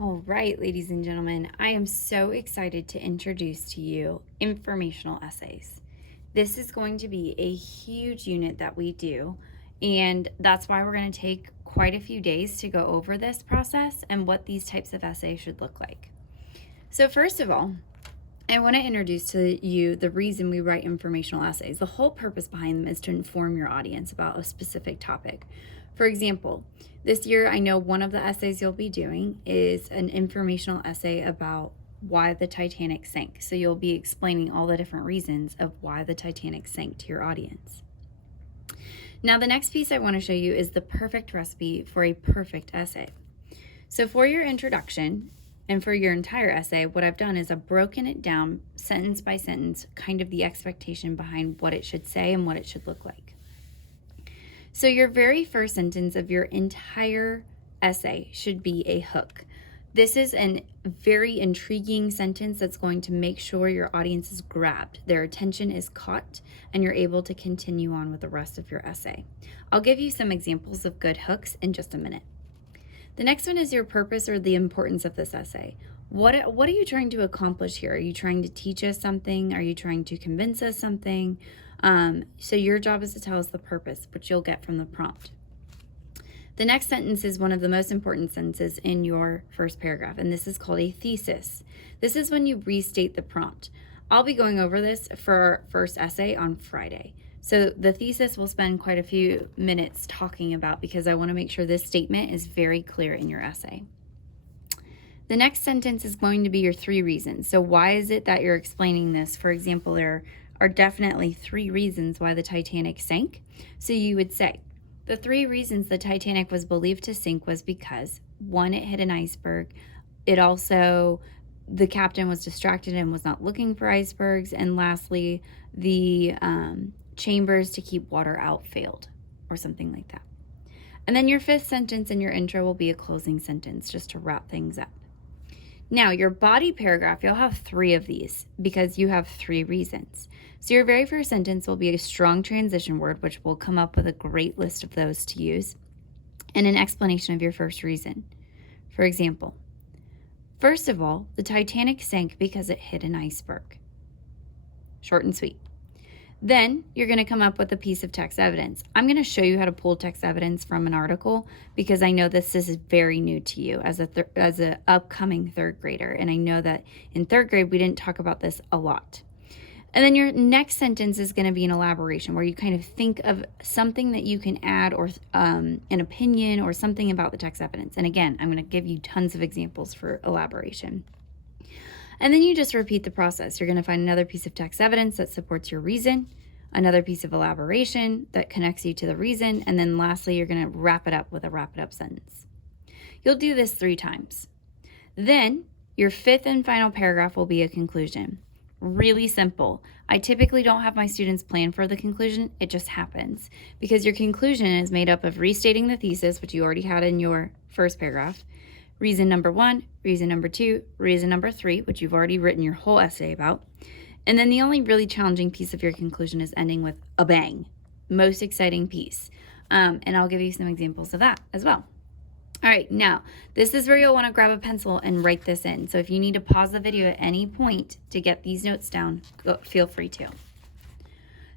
All right, ladies and gentlemen, I am so excited to introduce to you informational essays. This is going to be a huge unit that we do, and that's why we're going to take quite a few days to go over this process and what these types of essays should look like. So, first of all, I want to introduce to you the reason we write informational essays. The whole purpose behind them is to inform your audience about a specific topic. For example, this year I know one of the essays you'll be doing is an informational essay about why the Titanic sank. So you'll be explaining all the different reasons of why the Titanic sank to your audience. Now, the next piece I want to show you is the perfect recipe for a perfect essay. So for your introduction, and for your entire essay, what I've done is I've broken it down sentence by sentence, kind of the expectation behind what it should say and what it should look like. So your very first sentence of your entire essay should be a hook. This is a very intriguing sentence that's going to make sure your audience is grabbed, their attention is caught, and you're able to continue on with the rest of your essay. I'll give you some examples of good hooks in just a minute. The next one is your purpose or the importance of this essay. What are you trying to accomplish here? Are you trying to teach us something? Are you trying to convince us something? So your job is to tell us the purpose, which you'll get from the prompt. The next sentence is one of the most important sentences in your first paragraph, and this is called a thesis. This is when you restate the prompt. I'll be going over this for our first essay on Friday. So the thesis we'll spend quite a few minutes talking about because I want to make sure this statement is very clear in your essay. The next sentence is going to be your 3 reasons. So why is it that you're explaining this? For example, there are definitely 3 reasons why the Titanic sank. So you would say, the 3 reasons the Titanic was believed to sink was because, 1, it hit an iceberg. It also, the captain was distracted and was not looking for icebergs. And lastly, the chambers to keep water out failed, or something like that. And then your 5th sentence in your intro will be a closing sentence just to wrap things up. Now, your body paragraph, you'll have 3 of these because you have 3 reasons. So your very first sentence will be a strong transition word, which will come up with a great list of those to use, and an explanation of your first reason. For example, first of all, the Titanic sank because it hit an iceberg. Short and sweet. Then you're going to come up with a piece of text evidence. I'm going to show you how to pull text evidence from an article because I know this is very new to you as an upcoming 3rd grader. And I know that in 3rd grade, we didn't talk about this a lot. And then your next sentence is going to be an elaboration where you kind of think of something that you can add or an opinion or something about the text evidence. And again, I'm going to give you tons of examples for elaboration. And then you just repeat the process. You're going to find another piece of text evidence that supports your reason, another piece of elaboration that connects you to the reason, and then lastly, you're going to wrap it up with a wrap it up sentence. You'll do this 3 times. Then your 5th and final paragraph will be a conclusion. Really simple. I typically don't have my students plan for the conclusion. It just happens because your conclusion is made up of restating the thesis, which you already had in your first paragraph, reason number 1, reason number 2, reason number 3, which you've already written your whole essay about. And then the only really challenging piece of your conclusion is ending with a bang. Most exciting piece. And I'll give you some examples of that as well. All right, now, this is where you'll want to grab a pencil and write this in. So if you need to pause the video at any point to get these notes down, feel free to.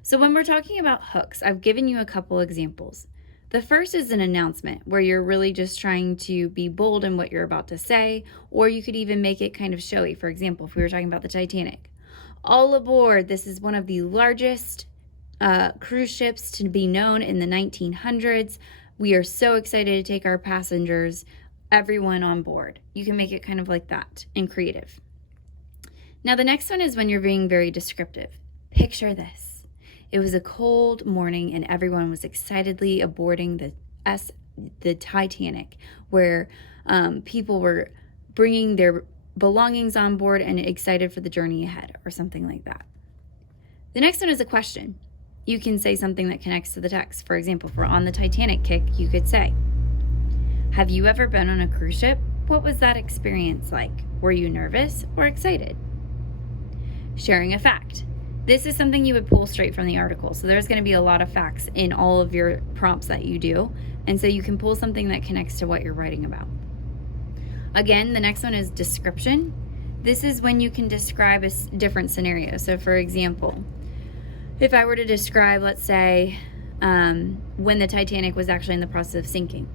So when we're talking about hooks, I've given you a couple examples. The first is an announcement where you're really just trying to be bold in what you're about to say, or you could even make it kind of showy. For example, if we were talking about the Titanic. All aboard, this is one of the largest cruise ships to be known in the 1900s. We are so excited to take our passengers, everyone on board. You can make it kind of like that and creative. Now, the next one is when you're being very descriptive. Picture this. It was a cold morning and everyone was excitedly aboarding the Titanic, where people were bringing their belongings on board and excited for the journey ahead, or something like that. The next one is a question. You can say something that connects to the text. For example, if we're on the Titanic kick, you could say, have you ever been on a cruise ship? What was that experience like? Were you nervous or excited? Sharing a fact. This is something you would pull straight from the article. So there's going to be a lot of facts in all of your prompts that you do. And so you can pull something that connects to what you're writing about. Again, the next one is description. This is when you can describe a different scenario. So for example, if I were to describe, let's say, when the Titanic was actually in the process of sinking,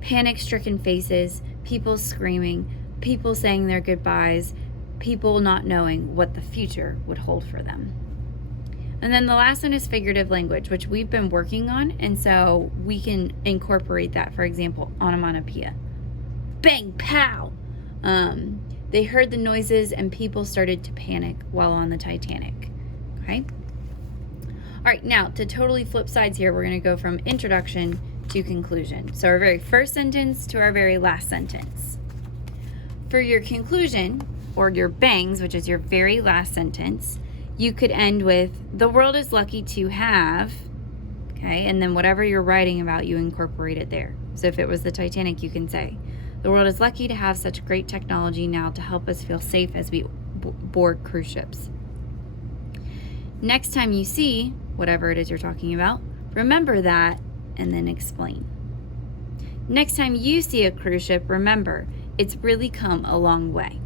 panic-stricken faces, people screaming, people saying their goodbyes, people not knowing what the future would hold for them. And then the last one is figurative language, which we've been working on, and so we can incorporate that. For example, onomatopoeia. Bang, pow! They heard the noises and people started to panic while on the Titanic. Okay? All right, now to totally flip sides here, we're going to go from introduction to conclusion. So our very first sentence to our very last sentence. For your conclusion, or your bangs, which is your very last sentence, you could end with, the world is lucky to have, okay, and then whatever you're writing about, you incorporate it there. So if it was the Titanic, you can say, the world is lucky to have such great technology now to help us feel safe as we board cruise ships. Next time you see whatever it is you're talking about, remember that and then explain. Next time you see a cruise ship, remember, it's really come a long way.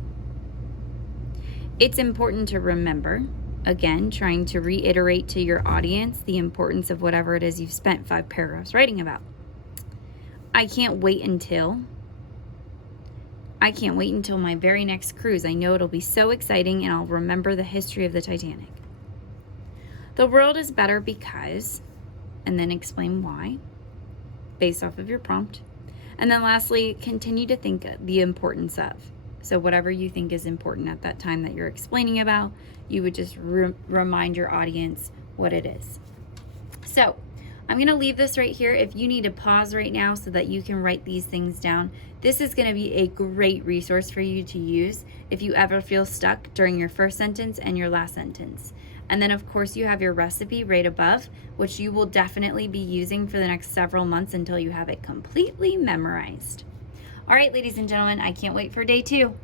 It's important to remember, again, trying to reiterate to your audience the importance of whatever it is you've spent 5 paragraphs writing about. I can't wait until my very next cruise. I know it'll be so exciting and I'll remember the history of the Titanic. The world is better because, and then explain why, based off of your prompt. And then lastly, continue to think the importance of. So whatever you think is important at that time that you're explaining about, you would just remind your audience what it is. So I'm going to leave this right here. If you need to pause right now so that you can write these things down, this is going to be a great resource for you to use if you ever feel stuck during your first sentence and your last sentence. And then of course you have your recipe right above, which you will definitely be using for the next several months until you have it completely memorized. All right, ladies and gentlemen, I can't wait for day 2.